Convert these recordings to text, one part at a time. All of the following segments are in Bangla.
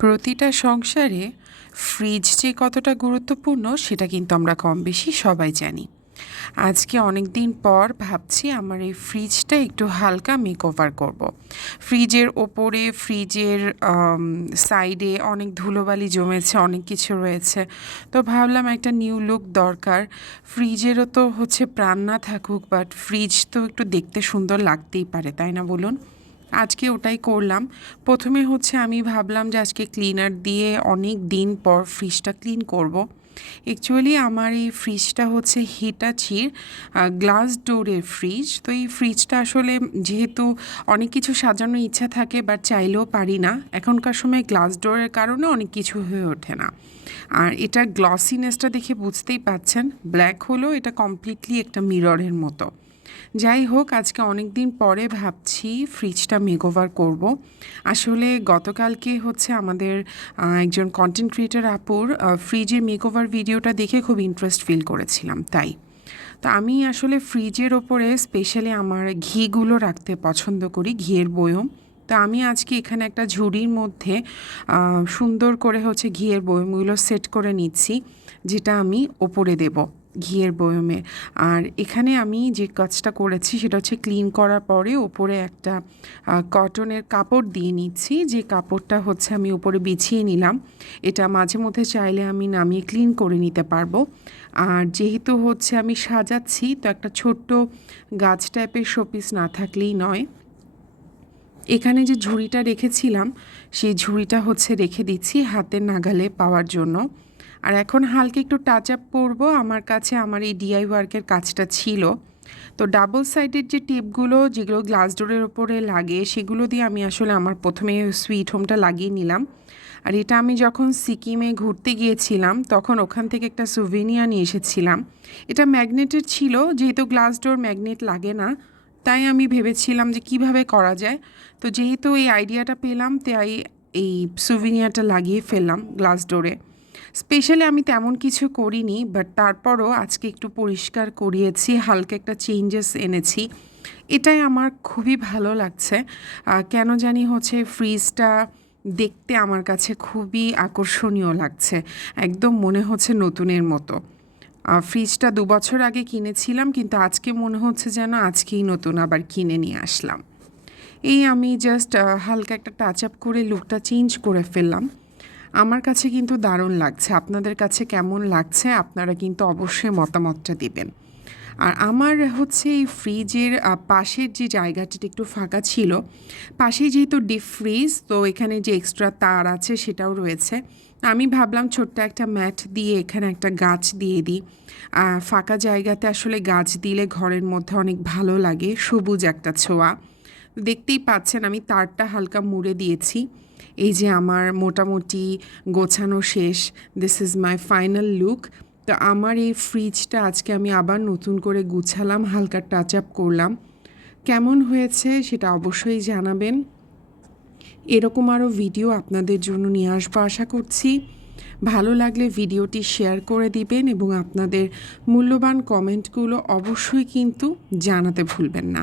প্রতিটা সংসারে ফ্রিজ যে কতটা গুরুত্বপূর্ণ সেটা কিন্তু আমরা কম বেশি সবাই জানি। আজকে অনেক দিন পর ভাবছি আমার এই ফ্রিজটা একটু হালকা মেকওভার করব। ফ্রিজের ওপরে ফ্রিজের সাইডে অনেক ধুলোবালি জমেছে, অনেক কিছু রয়েছে। তো ভাবলাম একটা নিউ লুক দরকার। ফ্রিজেরও তো হচ্ছে প্রাণ না থাকুক, বাট ফ্রিজ তো একটু দেখতে সুন্দর লাগতেই পারে, তাই না বলুন? আজকে ওটাই করলাম। প্রথমে হচ্ছে আমি ভাবলাম যে আজকে ক্লিনার দিয়ে অনেক দিন পর ফ্রিজটা ক্লিন করব। অ্যাকচুয়ালি আমার এই ফ্রিজটা হচ্ছে হিটাচির গ্লাস ডোরের ফ্রিজ। তো এই ফ্রিজটা আসলে যেহেতু অনেক কিছু সাজানোর ইচ্ছা থাকে বাট চাইলেও পারি না, এখনকার সময় গ্লাস ডোরের কারণে অনেক কিছু হয়ে ওঠে না। আর এটা গ্লসিনেসটা দেখে বুঝতেই পাচ্ছেন, ব্ল্যাক হলেও এটা কমপ্লিটলি একটা মিররের মতো। যাই হোক, আজকে অনেক দিন পরে ভাবছি ফ্রিজটা মেকওভার করব। আসলে গতকালকে হচ্ছে আমাদের একজন কন্টেন্ট ক্রিয়েটর আপুর ফ্রিজের মেকওভার ভিডিওটা দেখে খুব ইন্টারেস্ট ফিল করেছিলাম, তাই তো আমি আসলে ফ্রিজের ওপরে স্পেশালি আমার ঘিগুলো রাখতে পছন্দ করি, ঘিয়ের বয়ম। তো আমি আজকে এখানে একটা ঝুড়ির মধ্যে সুন্দর করে হচ্ছে ঘিয়ের বয়মগুলো সেট করে নিচ্ছি, যেটা আমি ওপরে দেব ঘিয়ের বয়মে। আর এখানে আমি যে কাজটা করেছি সেটা হচ্ছে ক্লিন করার পরে ওপরে একটা কটনের কাপড় দিয়ে নিচ্ছি, যে কাপড়টা হচ্ছে আমি উপরে বিছিয়ে নিলাম। এটা মাঝে মধ্যে চাইলে আমি নামিয়ে ক্লিন করে নিতে পারবো। আর যেহেতু হচ্ছে আমি সাজাচ্ছি, তো একটা ছোট্ট গাছ টাইপের শোপিস না থাকলেই নয়। এখানে যে ঝুড়িটা রেখেছিলাম সেই ঝুড়িটা হচ্ছে রেখে দিচ্ছি হাতের নাগালে পাওয়ার জন্য। আর এখন হালকা একটু টাচ আপ করবো। আমার কাছে আমার এই ডিআই ওয়ার্কের কাজটা ছিল, তো ডাবল সাইডের যে টেপগুলো যেগুলো গ্লাস ডোরের ওপরে লাগে সেগুলো দিয়ে আমি আসলে আমার প্রথমে সুইট হোমটা লাগিয়ে নিলাম। আর এটা আমি যখন সিকিমে ঘুরতে গিয়েছিলাম তখন ওখান থেকে একটা সুভেনিয়ার নিয়ে এসেছিলাম। এটা ম্যাগনেটের ছিল, যেহেতু গ্লাস ডোর ম্যাগনেট লাগে না, তাই আমি ভেবেছিলাম যে কিভাবে করা যায়। তো যেহেতু এই আইডিয়াটা পেলাম, তাই এই সুভেনিয়ারটা লাগিয়ে ফেললাম গ্লাস ডোরে। স্পেশালি আমি তেমন কিছু করিনি, বাট তারপরও আজকে একটু পরিষ্কার করিয়েছি, হালকা একটা চেঞ্জেস এনেছি। এটাই আমার খুবই ভালো লাগছে। কেন জানি হচ্ছে ফ্রিজটা দেখতে আমার কাছে খুবই আকর্ষণীয় লাগছে, একদম মনে হচ্ছে নতুনের মতো। ফ্রিজটা 2 বছর আগে কিনেছিলাম, কিন্তু আজকে মনে হচ্ছে যেন আজকেই নতুন আবার কিনে নিয়ে আসলাম। এই আমি জাস্ট হালকা একটা টাচ আপ করে লুকটা চেঞ্জ করে ফেললাম। আমার কাছে কিন্তু দারুণ লাগছে। আপনাদের কাছে কেমন লাগছে আপনারা কিন্তু অবশ্যই মতামতটা দিবেন। আর আমার হচ্ছে এই ফ্রিজের পাশের যে জায়গাটা একটু ফাঁকা ছিল, পাশেই যেহেতু ডিপ ফ্রিজ, তো এখানে যে এক্সট্রা তার আছে সেটাও রয়েছে। আমি ভাবলাম ছোট্ট একটা ম্যাট দিয়ে এখানে একটা গাছ দিয়ে দিই। ফাঁকা জায়গাতে আসলে গাছ দিলে ঘরের মধ্যে অনেক ভালো লাগে, সবুজ একটা ছোঁয়া। দেখতেই পাচ্ছেন আমি তারটা হালকা মুড়ে দিয়েছি। এই যে আমার মোটামুটি গোছানো শেষ। This is my final look. তো আমার এই ফ্রিজটা আজকে আমি আবার নতুন করে গুছালাম, হালকা টাচ আপ করলাম। কেমন হয়েছে সেটা অবশ্যই জানাবেন। এরকম আরও ভিডিও আপনাদের জন্য নিয়ে আসবো আশা করছি। ভালো লাগলে ভিডিওটি শেয়ার করে দিবেন এবং আপনাদের মূল্যবান কমেন্টগুলো অবশ্যই কিন্তু জানাতে ভুলবেন না।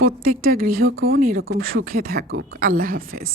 প্রত্যেকটা গৃহকোণ এরকম সুখে থাকুক। আল্লাহ হাফেজ।